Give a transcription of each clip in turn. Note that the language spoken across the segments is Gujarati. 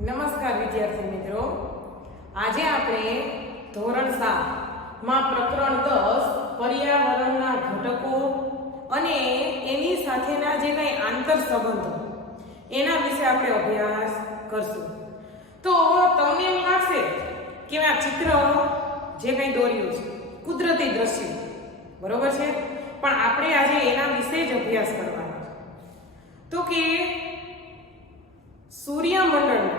નમસ્કાર વિદ્યાર્થી મિત્રો, આજે આપણે ધોરણ 7 માં પ્રકરણ 10 પર્યાવરણના ઘટકો અને એની સાથેના જે કંઈ આંતર સંબંધો એના વિશે આપણે અભ્યાસ કરશું. તો તમને એવું લાગશે કે આ ચિત્ર જે કંઈ દોર્યું છે કુદરતી દ્રશ્ય, બરોબર છે, પણ આપણે આજે એના વિશે જ અભ્યાસ કરવાનો છે. તો કે સૂર્યમંડળના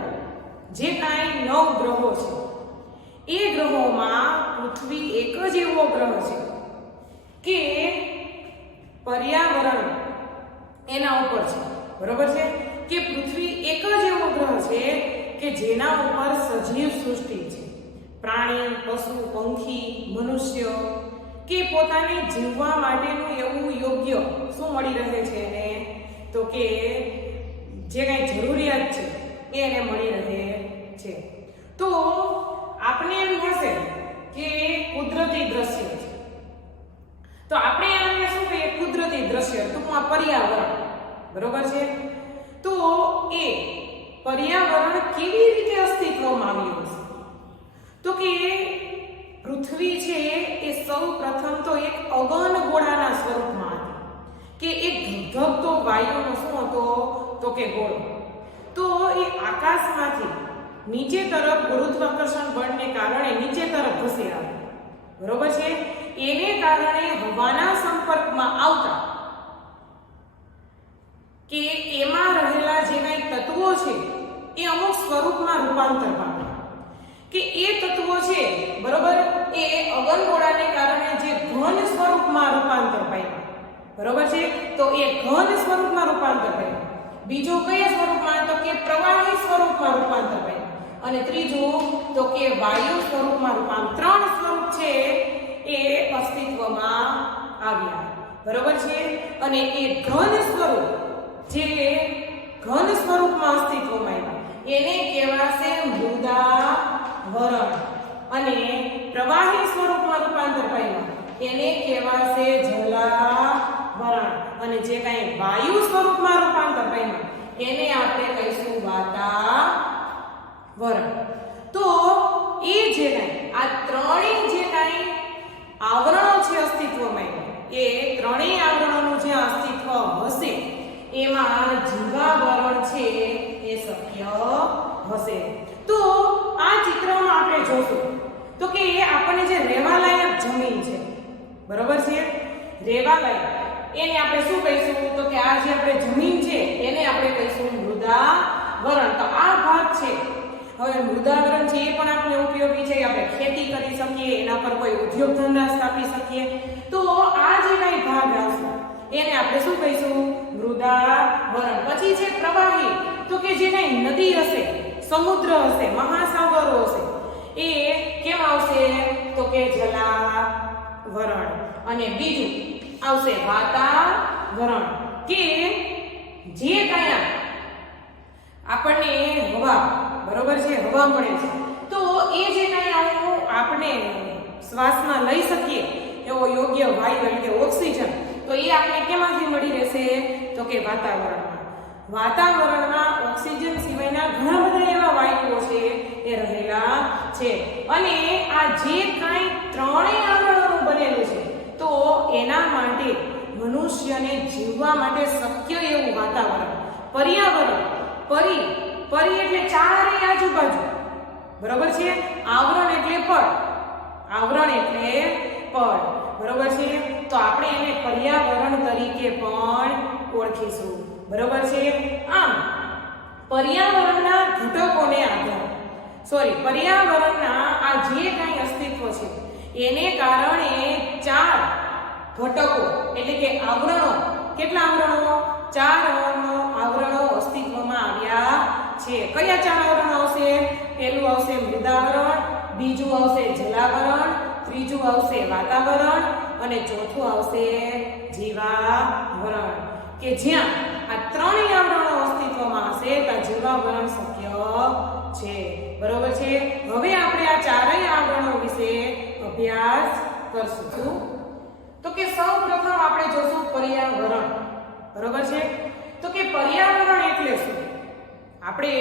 જે કાંઈ 9 ગ્રહો છે એ ગ્રહોમાં પૃથ્વી એક જ એવો ગ્રહ છે કે પર્યાવરણ એના ઉપર છે, બરોબર છે, કે પૃથ્વી એક જ એવો ગ્રહ છે કે જેના ઉપર સજીવ સૃષ્ટિ છે, પ્રાણી, પશુ, પંખી, મનુષ્ય કે પોતાને જીવવા માટેનું એવું યોગ્ય શું મળી રહે છે એને, તો કે જે કંઈ જરૂરિયાત છે એને મળી રહે છે. તો આપણે એમ થશે કે કુદરતી દ્રશ્ય છે, તો આપણે આને શું કહીએ? કુદરતી દ્રશ્ય, ટૂંકમાં પર્યાવરણ, બરોબર છે. તો એ પર્યાવરણ કેવી રીતે અસ્તિત્વમાં આવ્યું હશે? તો કે પૃથ્વી છે એ સૌ પ્રથમ તો એક અગન ગોળાના સ્વરૂપમાં હતી, કે એક ધગધગતો વાયુનો શું હતો? તો કે ગોળો. તો એ આકાશમાંથી નીચે તરફ ગુરુત્વાકર્ષણ બળને કારણે નીચે તરફ ખસી આવે, બરોબર છે. એને કારણે હવાના સંપર્કમાં આવતા કે એમાં રહેલા જે કંઈ તત્વો છે એ અમુક સ્વરૂપમાં રૂપાંતર પામે, કે એ તત્વો છે, બરોબર, એ અગનગોળાને કારણે જે ઘન સ્વરૂપમાં રૂપાંતર પામ્યા, બરોબર છે. તો એ ઘન સ્વરૂપમાં રૂપાંતર પામ્યા. બીજું કયા સ્વરૂપમાં? તો કે પ્રવાહી સ્વરૂપમાં રૂપાંતર પામ્યા. અને ત્રીજું તો કે વાયુ સ્વરૂપમાં રૂપાંતર. 3 સ્વરૂપ છે એ અસ્તિત્વમાં આવ્યા, બરોબર છે. અને એ ઘન સ્વરૂપ, જે ઘન સ્વરૂપમાં અસ્તિત્વમાં આવ્યા એને કહેવાશે મૃદાવરણ, અને પ્રવાહી સ્વરૂપમાં રૂપાંતર પામ્યા એને કહેવાશે જલાવરણ, અને જે કાંઈ વાયુ સ્વરૂપમાં રૂપાંતર પામ્યા એને આપણે કહીશું વાતાવરણ. તો એ જે કાંઈ આ ત્રણેય જે કાંઈ આવરણો છે અસ્તિત્વમાં, એ ત્રણેય આવરણોનું જે અસ્તિત્વ હશે એમાં જીવાવરણ છે એ શક્ય હશે. તો આ ચિત્રમાં આપણે જોશું તો કે આપણને જે રહેવાલાયક જમીન છે, બરોબર છે, રહેવાલાયક, એને આપણે શું કહીશું? તો કે આ જે આપણે જમીન છે એને આપણે કહીશું મૃદાવરણ. તો આ ભાગ છે, હવે મૃદાવરણ છે એ પણ આપણે ઉપયોગી છે, આપણે ખેતી કરી શકીએ, એના પર કોઈ ઉદ્યોગ ધંધા સ્થાપી શકીએ. તો આ જે કાંઈ ભાગ આવશે એને આપણે શું કહીશું? મૃદાવરણ. પછી છે પ્રવાહી, તો કે જે કાંઈ નદી હશે, સમુદ્ર હશે, મહાસાગરો હશે, એ કેમ આવશે? તો કે જલાવરણ. અને બીજું આવશે વાતાવરણ, કે જે કાંઈ આપણને હવા, બરોબર છે, હવા મળે છે, તો એ જે કાંઈ આપણે શ્વાસમાં લઈ શકીએ એવો યોગ્ય વાયુ એટલે કે ઓક્સિજન, તો એ આપણે કેમાંથી મળી રહેશે? તો કે વાતાવરણમાં. વાતાવરણમાં ઓક્સિજન સિવાયના ઘણા બધા એવા વાયુઓ છે એ રહેલા છે. અને આ જે કાંઈ ત્રણેય આવરણોનું બનેલું છે, તો એના માટે મનુષ્યને જીવવા માટે શક્ય એવું વાતાવરણ, પર્યાવરણ, પરી એટલે ચારે આજુબાજુ, બરોબર છે, આવરણ એટલે પડ, આવરણ એટલે પડ, બરોબર છે. તો આપણે એને પર્યાવરણ તરીકે પણ ઓળખીશું, બરોબર છે. આમ પર્યાવરણના ઘટકોને આધારે, પર્યાવરણના આ જે કાંઈ અસ્તિત્વ છે એને કારણે 4 ઘટકો એટલે કે આવરણો, કેટલા આવરણો? 4 આવરણો અસ્તિત્વમાં આવ્યા છે. કયા 4 આવરણો આવશે? પહેલું આવશે મૃદાવરણ, બીજું આવશે જલાવરણ, ત્રીજું આવશે વાતાવરણ, અને ચોથું આવશે જીવાવરણ. કે જ્યાં આ ત્રણેય આવરણો અસ્તિત્વમાં હશે ત્યાં જીવાવરણ શક્ય છે, બરોબર છે. હવે આપણે આ ચારેય આવરણો વિશે અભ્યાસ કરશું. તો કે સૌ પ્રથમ આપણે જોશું પર્યાવરણ, બરોબર છે. તો કે પર્યાવરણ એટલે શું? આપણે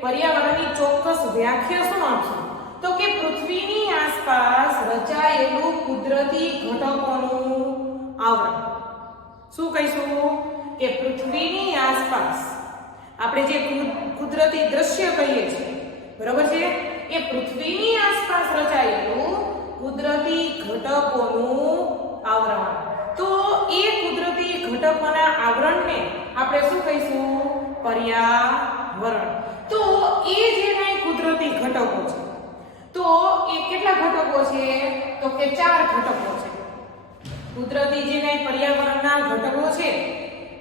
પર્યાવરણની ચોક્કસ વ્યાખ્યા શું આપશું? તો કે પૃથ્વીની આસપાસ રચાયેલું કુદરતી ઘટકોનું આવરણ. શું કહીશું? કે પૃથ્વીની આસપાસ આપણે જે કુદરતી દ્રશ્ય કહીએ છીએ, બરોબર છે, એ પૃથ્વીની આસપાસ રચાયેલું કુદરતી ઘટકોનું આવરણ. તો એ કુદરતી ઘટકોના આવરણને આપણે શું કહીશું? પર્યાવરણ. તો એ જે કઈ કુદરતી ઘટકો છે, તો એ કેટલા ઘટકો છે? તો કે 4 ઘટકો છે. કુદરતી જે કઈ પર્યાવરણના ઘટકો છે,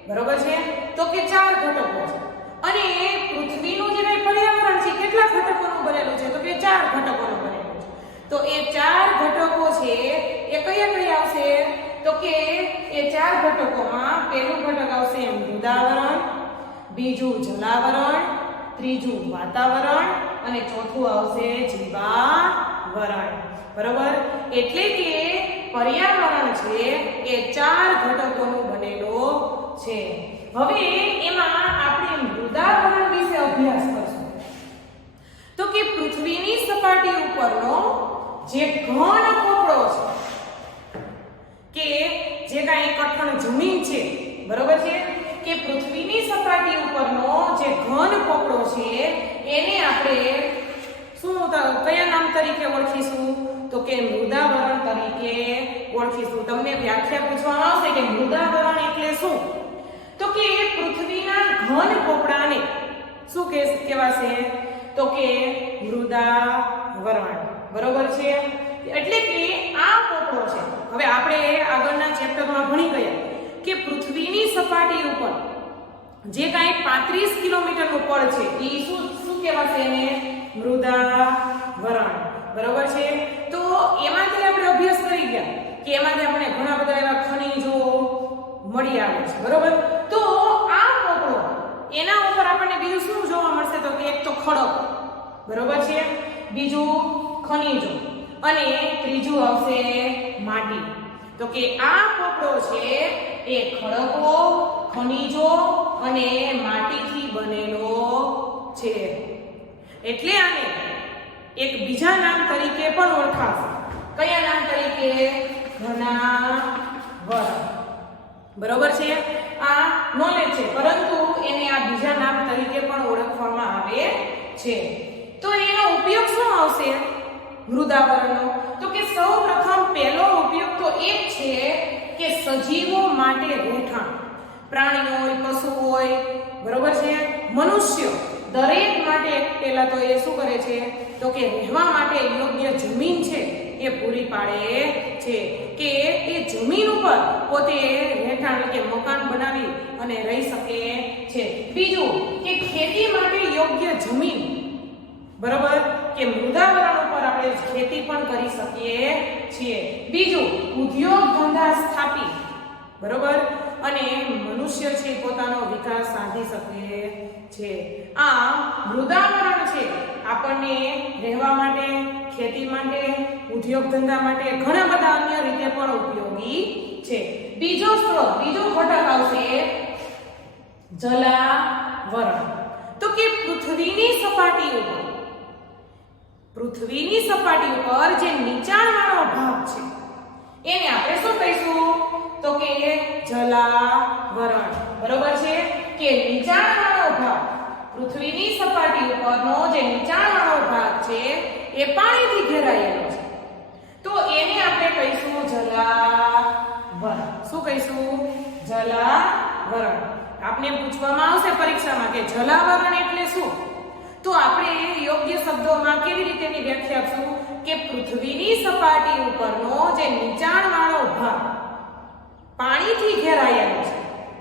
બરોબર છે, તો કે 4 ઘટકો છે. અને પૃથ્વીનું જે કઈ પર્યાવરણ છે કેટલા ઘટકોનું બનેલું છે? તો કે 4 ઘટકોનું બનેલું છે. તો એ 4 ઘટકો છે એ કયા કયા આવશે? તો કે એ 4 ઘટકોમાં પહેલું ઘટક આવશે મૃદાવરણ, બીજું જલાવરણ, ત્રીજું વાતાવરણ અને ચોથું આવશે જીવાવરણ. બરોબર? એટલે કે પર્યાવરણ છે એ 4 ઘટકોનું બનેલો છે. હવે એમાં આપણે મૃદાવરણ વિશે અભ્યાસ કરશું. તો કે પૃથ્વીની સપાટી ઉપરનો જે ઘન પોપડો છે, કે જે કાંઈ કઠણ જમીન છે, બરોબર છે, કે પૃથ્વીની સપાટી ઉપરનો જે ઘન પોપડો છે એને આપણે કયા નામ તરીકે ઓળખીશું? તો કે મૃદાવરણ તરીકે ઓળખીશું. તમને વ્યાખ્યા પૂછવામાં આવશે કે મૃદાવરણ એટલે શું? તો કે પૃથ્વીના ઘન પોપડાને શું કહેવાશે? તો કે મૃદાવરણ. બરોબર છે? એટલે કે આ પોપડો છે. હવે આપણે આગળના ચેપ્ટરમાં ભણી ગયા કે પૃથ્વીની સપાટી ઉપર જે કાંઈ 35 કિલોમીટરનું પડ છે એ શું કહેવાશે? એને મૃદાવરણ. બરોબર છે? તો એમાંથી આપણે અભ્યાસ કરી ગયા કે એમાંથી આપણે ઘણા બધા એવા ખનિજો મળી આવે છે. બરોબર? તો આ પોપડો એના ઉપર આપણને બીજું શું જોવા મળશે? તો કે એક તો ખડક, બરોબર છે, બીજું ખનિજો અને ત્રીજું આવશે માટી. તો કે આ પોપડો છે એ ખડકો, ખનિજો અને માટીથી બનેલો છે. એટલે આને એક બીજા નામ તરીકે પણ ઓળખાશે. કયા નામ તરીકે? ઘનાવરણ. બરોબર છે? આ નોલેજ છે, પરંતુ એને આ બીજા નામ તરીકે પણ ઓળખવામાં આવે છે. તો એનો ઉપયોગ શું આવશે મૃદાવરણનો? તો કે સૌપ્રથમ પહેલો ઉપયોગ તો એ છે કે સજીવો માટે રહેઠાણ, પ્રાણીઓ હોય, પશુ હોય, બરોબર છે, મનુષ્ય, દરેક માટે પહેલા તો એ શું કરે છે? તો કે રહેવા માટે યોગ્ય જમીન છે એ પૂરી પાડે છે. કે એ જમીન ઉપર પોતે રહેઠાણ કે મકાન બનાવી અને રહી શકે છે. બીજું કે ખેતી માટે યોગ્ય જમીન, બરોબર, કે મૃદાવરણ ઉપર આપણે ખેતી પણ કરી શકીએ છીએ. બીજું ઉદ્યોગ ધંધા સ્થાપી, બરોબર, અને મનુષ્ય છે પોતાનો વિકાસ સાધી શકે છે. આ મૃદાવરણ છે આપણને રહેવા માટે, ખેતી માટે, ઉદ્યોગ ધંધા માટે, ઘણા બધા અન્ય રીતે પણ ઉપયોગી છે. બીજો સ્ત્રોત, બીજો ઘટક આવશે જલાવરણ. તો કે પૃથ્વીની સપાટી ઉપર જે નીચાણવાળો ભાગ છે એને આપણે શું કહીશું? તો કે જલાવરણ. બરોબર છે? કે નીચાણવાળો ભાગ, પૃથ્વીની સપાટી ઉપરનો જે નીચાણવાળો ભાગ છે એ પાણીથી ઘેરાયેલો છે. તો એને આપણે કહીશું જલાવરણ. શું કહીશું? જલાવરણ. આપને પૂછવામાં આવશે પરીક્ષામાં કે જલાવરણ એટલે શું? તો આપણે યોગ્ય શબ્દોમાં કેવી રીતે એની વ્યાખ્યા આપશું? કે પૃથ્વીની સપાટી ઉપરનો જે નીચાણવાળો ભાગ પાણીથી ઘેરાયેલો છે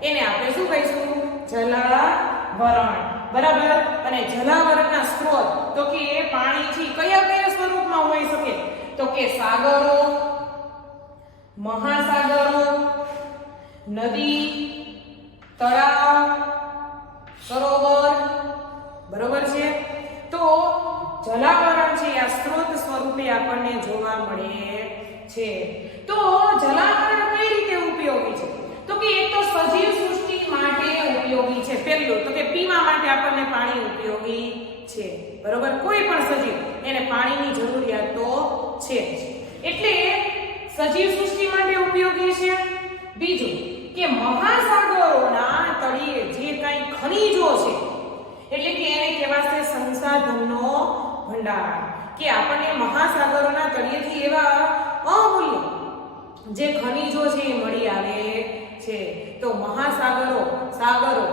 એને આપણે શું કહીશું? જલાવરણ. બરાબર? અને જલાવરણના સ્ત્રોત તો કે એ પાણીથી કયા કયા સ્વરૂપમાં હોઈ શકે? તો કે સાગરો, મહાસાગરો, નદી, તળાવ, સરોવર, બરોબર છે? તો જલાવરણ છે આ સ્ત્રોત સ્વરૂપે આપણને જોવા મળે છે. તો જલાવરણ કઈ રીતે ઉપયોગી છે? તો કે એક તો સજીવ સૃષ્ટિ માટે ઉપયોગી છે. પહેલું તો કે પીવા માટે આપણને પાણી ઉપયોગી છે. બરોબર, કોઈ પણ સજીવ એને પાણીની જરૂરિયાત તો છે જ. એટલે સજીવ સૃષ્ટિ માટે ઉપયોગી છે. બીજું કે મહાસાગરોના તળિયે જે કાંઈ ખનિજો છે એટલે કે એને કહેવાશે સંસાધનનો ભંડાર, કે આપણને મહાસાગરોના તળિયેથી એવા અમૂલ્ય જે ખનિજો છે એ મળી આવે છે. તો મહાસાગરો, સાગરો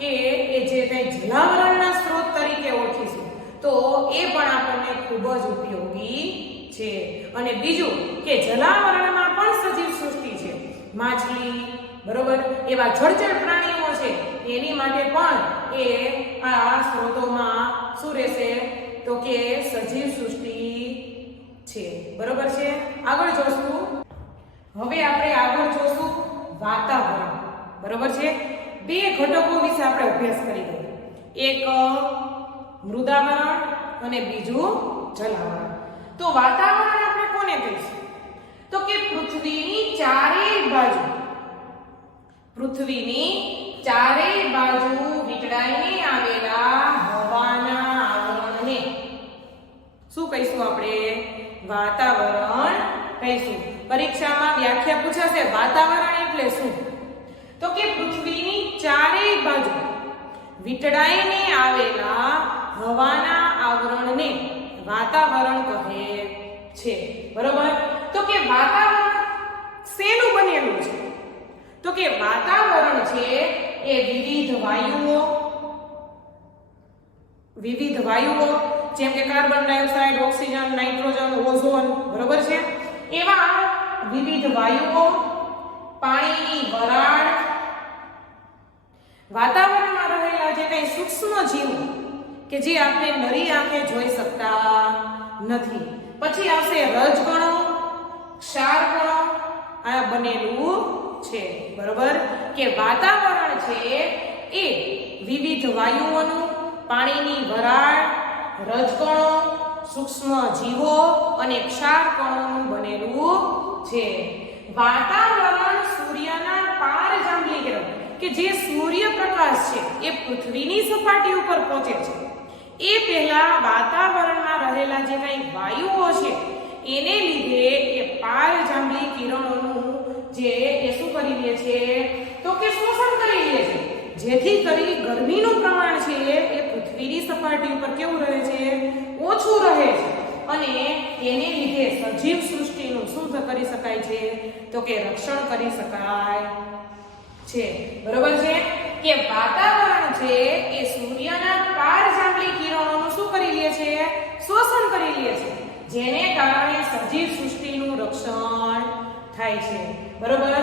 કે એ જે કંઈ જલાવરણના સ્ત્રોત તરીકે ઓળખીશું તો એ પણ આપણને ખૂબ જ ઉપયોગી છે. અને બીજું કે જલાવરણમાં પણ સજીવ સૃષ્ટિ છે. માછલી, બરોબર, એવા જળચર પ્રાણીઓ છે એની માટે પણ એ આ સ્ત્રોતોમાં શું રહેશે તો કે સજીવ સૃષ્ટિ છે. બરોબર છે. આગળ જોશું. હવે આપણે આગળ જોશું વાતાવરણ. બરોબર છે. બે ઘટકો વિશે આપણે અભ્યાસ કરી લઈએ. એક મૃદાવરણ અને બીજું જલાવરણ. તો વાતાવરણ આપણે કોને કહીશું તો કે પૃથ્વીની ચારેય બાજુ વીંટળાઈને આવેલા હવાના આવરણને શું કહીશું આપણે? વાતાવરણ કહીશું. પરીક્ષામાં વ્યાખ્યા પૂછાશે વાતાવરણ એટલે શું? તો કે પૃથ્વીની ચારેય બાજુ વીંટળાઈને આવેલા હવાના આવરણને વાતાવરણ કહે છે. બરોબર. તો કે વાતાવરણ શેનું બનેલું છે? તો કે વાતાવરણ છે એ વિવિધ વાયુઓ જેમ કે carbon dioxide, oxygen, nitrogen, ozone, બરોબર છે, એવા વિવિધ વાયુઓ, પાણીની વરાળ, વાતાવરણમાં રહેલા જે કંઈ સૂક્ષ્મ જીવો કે જે આપણે નરી આંખે જોઈ શકતા નથી. પછી આવશે રજકણો, ક્ષારકણો, આ બનેલું છે. બરોબર, કે વાતાવરણ છે એ વિવિધ વાયુઓનું, પાણીની વરાળ, રજકણો, સૂક્ષ્મ જીવો અને ક્ષારકણોનું બનેલું છે. વાતાવરણ સૂર્યના પારજાંબલી કિરણ કે જે સૂર્યપ્રકાશ છે એ પૃથ્વીની સપાટી ઉપર પહોંચે છે એ પહેલા વાતાવરણમાં રહેલા જે કંઈ વાયુઓ છે એને લીધે એ પારજાંબલી કિરણોનું જે એ શું કરી લે છે તો કે શોષણ કરી લે છે, જેથી કરી ગરમીનું પ્રમાણ છે એ પૃથ્વીની સપાટી ઉપર કેવું રહે છે? ઓછું રહે છે. અને એને લીધે સજીવ સૃષ્ટિનું શું કરી શકાય છે તો કે રક્ષણ કરી શકાય છે. બરોબર છે. કે વાતાવરણ છે એ સૂર્યના પારજાંબલી કિરણોનું શું કરી લે છે? શોષણ કરી લે છે, જેને કારણે સજીવ સૃષ્ટિનું રક્ષણ થાય છે. બરોબર.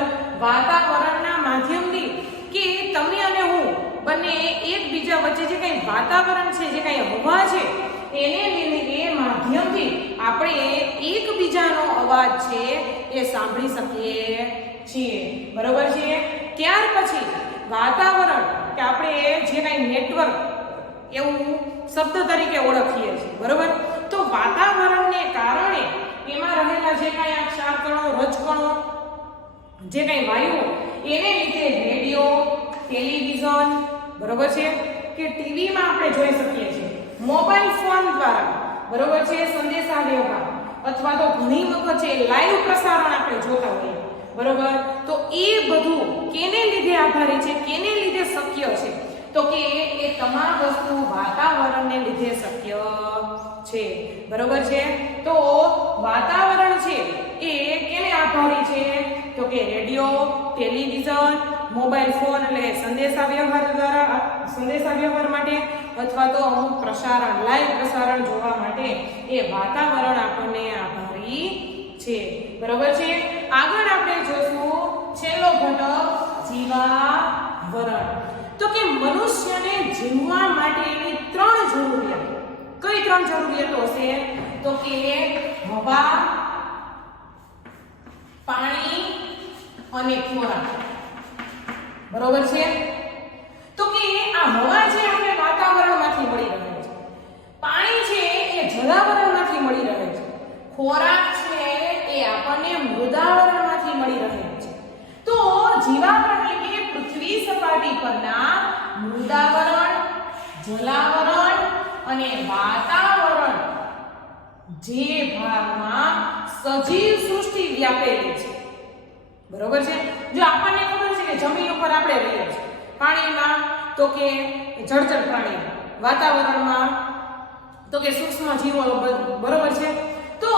વાતાવરણના માધ્યમથી કે તમે અને હું બંને એકબીજા વચ્ચે જે કંઈ વાતાવરણ છે, જે કંઈ હવા છે એને લીધે એ માધ્યમથી આપણે એકબીજાનો અવાજ છે એ સાંભળી શકીએ છીએ. બરોબર છે. ત્યાર પછી વાતાવરણ કે આપણે જે કંઈ નેટવર્ક એવું શબ્દ તરીકે ઓળખીએ છીએ. બરોબર. તો વાતાવરણને કારણે એમાં રહેલા જે કંઈ આ ક્ષારકણો, રજકણો, જે કંઈ વાયુઓ એને લીધે રેડિયો, ટેલિવિઝન, બરોબર છે, કે ટીવીમાં આપણે જોઈ શકીએ છીએ, મોબાઈલ ફોન દ્વારા, બરોબર છે, સંદેશા વ્યવહાર અથવા તો ઘણી વખત છે લાઈવ પ્રસારણ આપણે જોતા હોઈએ. બરોબર. તો એ બધું કેને લીધે આભારી છે, કેને લીધે શક્ય છે? તો કે એ તમામ વસ્તુ વાતાવરણને લીધે શક્ય છે. બરોબર છે. તો વાતાવરણ છે એ કેને આભારી છે? તો કે રેડિયો, ટેલિવિઝન, મોબાઈલ ફોન એટલે સંદેશા વ્યવહાર માટે અથવા તો અમુક પ્રસારણ, લાઈવ પ્રસારણ જોવા માટે એ વાતાવરણ આપણને આભારી છે. બરોબર છે. આગળ આપણે જોશું છેલ્લો ઘટક જીવાવરણ. તો કે મનુષ્યને જીવવા માટેની ત્રણ જરૂરિયાતો. કઈ ત્રણ જરૂરિયાતો હશે? તો કે હવા, પાણી અને ખોરાક. બરોબર છે. તો કે આ હવા છે આપણે વાતાવરણમાંથી મળી રહે છે, પાણી છે એ જલાવરણમાંથી મળી રહે છે, ખોરાક છે એ આપણને મૃદાવરણમાંથી મળી રહે છે. તો જીવાવરણ એટલે કે પૃથ્વી સપાટી પરના મૃદાવરણ, જલાવરણ અને વાતાવરણ જે ભાગમાં સજીવ સૃષ્ટિ વ્યાપેલી છે, બરોબર છે. જો આપણને ખબર છે કે જમીન ઉપર આપણે રહીએ છીએ, પાણીમાં તો કે જળચર પ્રાણીઓ, વાતાવરણમાં તો કે સૂક્ષ્મ જીવો, બરોબર છે. તો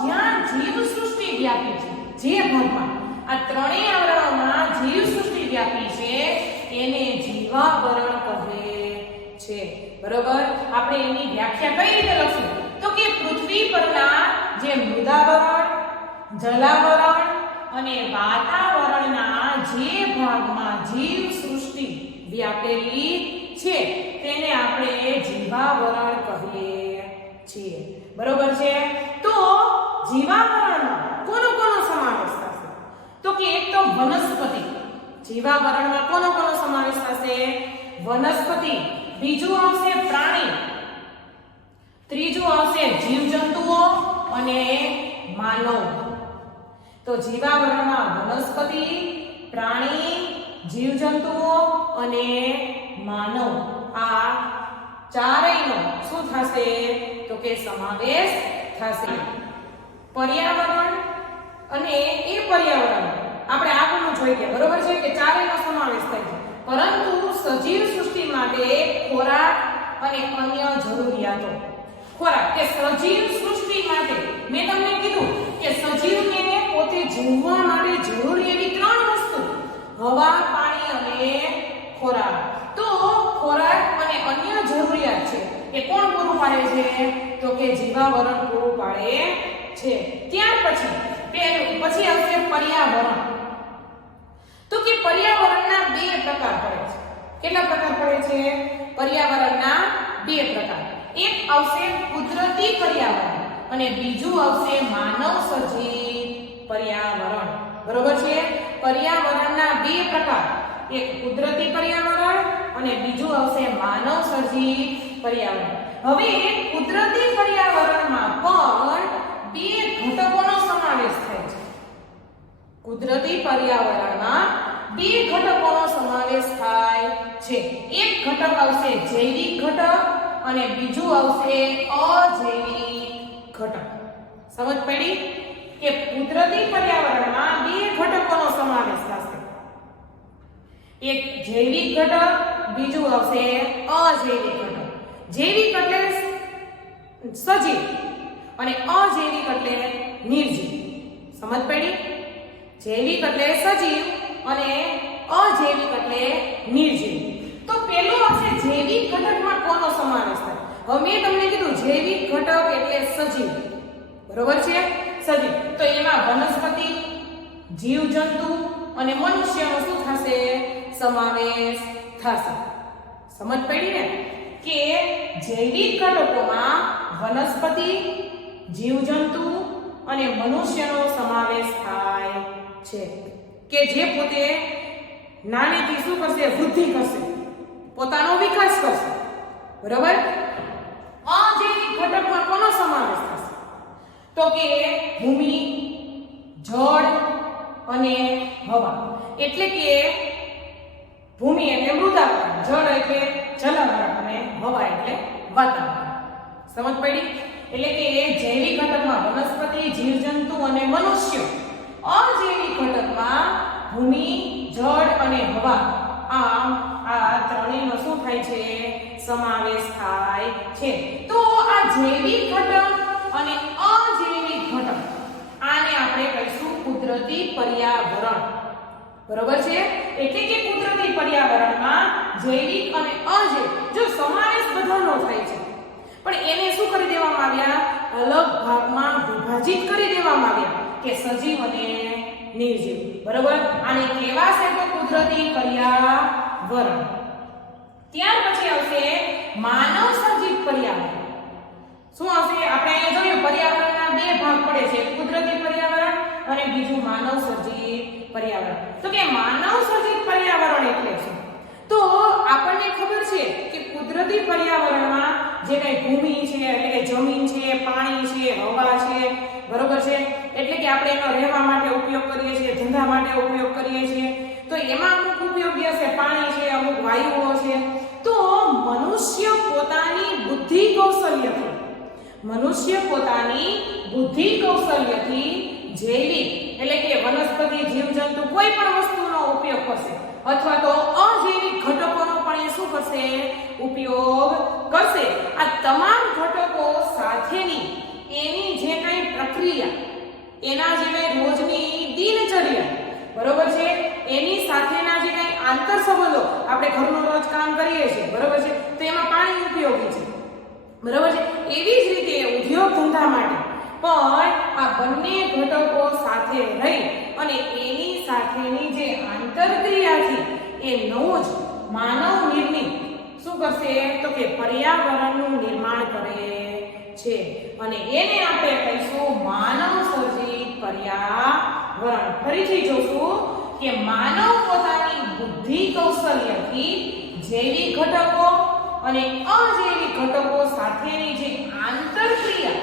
જ્યાં જીવ સૃષ્ટિ વ્યાપી છે, જે ભાગમાં આ ત્રણેય આવરણોમાં જીવ સૃષ્ટિ વ્યાપી છે એને જીવાવરણ કહે છે, બરોબર. આપણે એની વ્યાખ્યા કઈ રીતે લખશું તો કે પૃથ્વી પરના જે મૃદાવરણ, જલાવરણ અને વાતાવરણના જે ભાગમાં જીવ સૃષ્ટિ વ્યાપેલી છે તેને આપણે જીવાવરણ કહીએ છીએ, બરોબર છે. તો જીવાવરણમાં કોનો સમાવેશ થશે તો કે એક તો વનસ્પતિ, જીવાવરણમાં કોનો સમાવેશ થશે વનસ્પતિ, બીજું આવશે પ્રાણી, ત્રીજું આવશે જીવજંતુઓ અને માનવ. તો જીવાવરણમાં વનસ્પતિ, પ્રાણી, જીવજંતુઓ અને માનવ આ ચારેયનો શું થશે તો કે સમાવેશ થશે. પર્યાવરણ અને એ પર્યાવરણ આપણે આગળનું જોઈ ગયા, બરોબર છે કે ચારેયનો સમાવેશ થાય છે, પરંતુ સજીવ સૃષ્ટિ માટે ખોરાક અને અન્ય જરૂરિયાતો. ખોરાક કે સજીવ સૃષ્ટિ માટે મેં તમને કીધું કે સજીવને પોતે જીવવા માટે જરૂરી એવી ત્રણ વસ્તુ હવા, પાણી અને ખોરાક. તો ખોરાક અને અન્ય જરૂરિયાત છે એ કોણ પૂરું પાડે છે તો કે જીવાવરણ પૂરું પાડે છે. ત્યાર પછી આવશે પર્યાવરણ. તો કે પર્યાવરણના બે પ્રકાર પડે છે. કેટલા પ્રકાર પડે છે પર્યાવરણના? બે પ્રકાર. એક આવશે કુદરતી પર્યાવરણ અને બીજું આવશે માનવ સર્જિત પર્યાવરણ, બરોબર છે. પર્યાવરણના બે પ્રકાર, એક કુદરતી પર્યાવરણ અને બીજું આવશે માનવ સર્જિત પર્યાવરણ. હવે કુદરતી પર્યાવરણમાં પણ બે ઘટકોનો સમાવેશ થાય છે. કુદરતી પર્યાવરણમાં બે ઘટકોનો સમાવેશ થાય છે. એક ઘટક આવશે જૈવિક ઘટક અને બીજું આવશે અજૈવિક ઘટક. સમજ પડી કે કુદરતી પર્યાવરણમાં બે ઘટકોનો સમાવેશ થશે. એક જૈવિક ઘટક, બીજું આવશે અજૈવિક ઘટક. જૈવિક એટલે સજીવ અને અજૈવિક એટલે નિર્જીવ. સમજ પડી? જૈવિક એટલે સજીવ અને અજૈવિક એટલે નિર્જીવ. તો પેલું આવશે જૈવિક ઘટકમાં કોનો સમાવેશ થાય? હવે મેં તમને કીધું જૈવિક ઘટક એટલે સજીવ, બરોબર છે, સજીવ. તો એમાં વનસ્પતિ, જીવજંતુ અને મનુષ્યનો શું થશે? સમાવેશ થશે. સમજ પડી ને કે જૈવિક ઘટકોમાં વનસ્પતિ, જીવજંતુ અને મનુષ્યનો સમાવેશ થાય છે કે જે પોતે નાનેથી શું કરશે? વૃદ્ધિ કરશે, પોતાનો વિકાસ કરશે, બરાબર. અજૈવિક ઘટકમાં કોનો સમાવેશ થશે તો કે ભૂમિ, જળ અને હવા. એટલે કે ભૂમિ એટલે મૃદાવરણ, જળ એટલે જલાવરણ અને હવા એટલે વાતાવરણ. સમજ પડી? એટલે કે જૈવિક ઘટકમાં વનસ્પતિ, જીવજંતુ અને મનુષ્ય. અજૈવિક ઘટકમાં ભૂમિ, જળ અને હવા. આમ આ ત્રણેયનો શું થાય છે? સમાવેશ થાય છે. તો આ જૈવિક ઘટક અને અજૈવિક ઘટક આને આપણે કહીશું કુદરતી પર્યાવરણ, બરોબર છે. એટલે કે કુદરતી પર્યાવરણમાં જૈવિક અને અજૈવિક જો સમાવેશ બધાનો થાય છે, પણ એને શું કરી દેવામાં આવ્યા? અલગ ભાગમાં વિભાજિત કરી દેવામાં આવ્યા કે સજીવ અને નિર્જીવ, બરોબર. આને કહેવાશે તો કુદરતી પર્યાવરણ. ત્યાર પછી આવશે માનવ સર્જિત પર્યાવરણ. શું આવશે? આપણે અહીંયા જોયું પર્યાવરણના બે ભાગ પડે છે, કુદરતી પર્યાવરણ અને બીજું માનવ સર્જિત પર્યાવરણ. તો કે માનવ સર્જિત પર્યાવરણ એટલે શું? તો આપણને ખબર છે કે કુદરતી પર્યાવરણમાં જે કઈ ભૂમિ છે એટલે કે જમીન છે, પાણી છે, હવા છે, બરોબર છે. એટલે કે આપણે એનો રહેવા માટે ઉપયોગ કરીએ છીએ, ધંધા માટે ઉપયોગ કરીએ છીએ. તો એમાં અમુક ઉપયોગી હશે, પાણી છે, અમુક વાયુઓ છે. તો મનુષ્ય બુદ્ધિ કૌશલ્યથી મનુષ્ય પોતાની બુદ્ધિ કૌશલ્યથી જૈવિક એટલે કે વનસ્પતિ જીવજંતુ કોઈ પણ વસ્તુનો ઉપયોગ કરશે અથવા તો અજૈવિક ઘટકોનો પણ એ શું કરશે ઉપયોગ કરશે આ તમામ ઘટકો સાથેની એની જે કંઈ પ્રક્રિયા એના જે કંઈ રોજની દિનચર્યા બરોબર છે એની સાથેના જે કંઈ આંતર સંબંધો આપણે ઘરનું રોજ કામ કરીએ છીએ બરોબર છે તો એમાં પાણી ઉપયોગી છે બરોબર છે એવી જ રીતે ઉદ્યોગ ધંધા માટે પણ આ બંને ઘટકો સાથે રહી અને એની સાથેની જે આંતરક્રિયાથી એ નવું જ માનવ નિર્મિત શું કરશે તો કે પર્યાવરણનું નિર્માણ કરે છે અને એને આપણે કહીશું માનવ સર્જિત પર્યાવરણ ફરીથી જોશું કે માનવ પોતાની બુદ્ધિ કૌશલ્યથી જૈવિક ઘટકો અને અજૈવિક ઘટકો સાથેની જે આંતરક્રિયા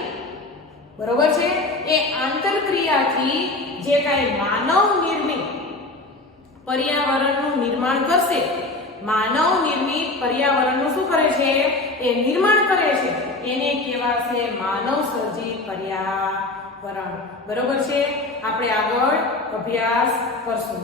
બરોબર છે એ આંતરક્રિયાથી જે કાંઈ માનવ નિર્મિત પર્યાવરણનું નિર્માણ કરશે માનવ નિર્મિત પર્યાવરણનું શું કરે છે એ નિર્માણ કરે છે એને કહેવાશે માનવ સર્જિત પર્યાવરણ બરોબર છે આપણે આગળ અભ્યાસ કરશું